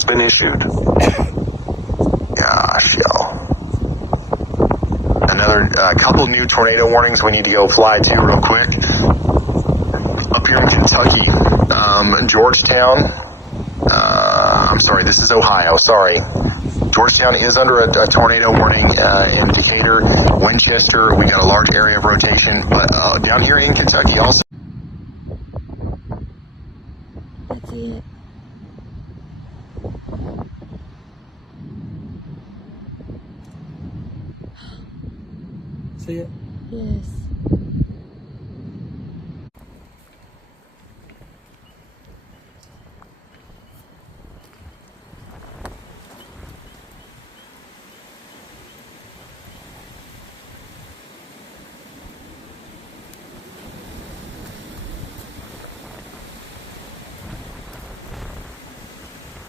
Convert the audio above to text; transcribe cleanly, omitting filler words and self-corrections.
has been issued. Gosh, y'all. Another couple new tornado warnings we need to go fly to real quick. Up here in Kentucky, Georgetown. I'm sorry, this is Ohio. Sorry. Georgetown is under a tornado warning in Decatur, Winchester. We got a large area of rotation, but down here in Kentucky also. That's it. See it? Yes.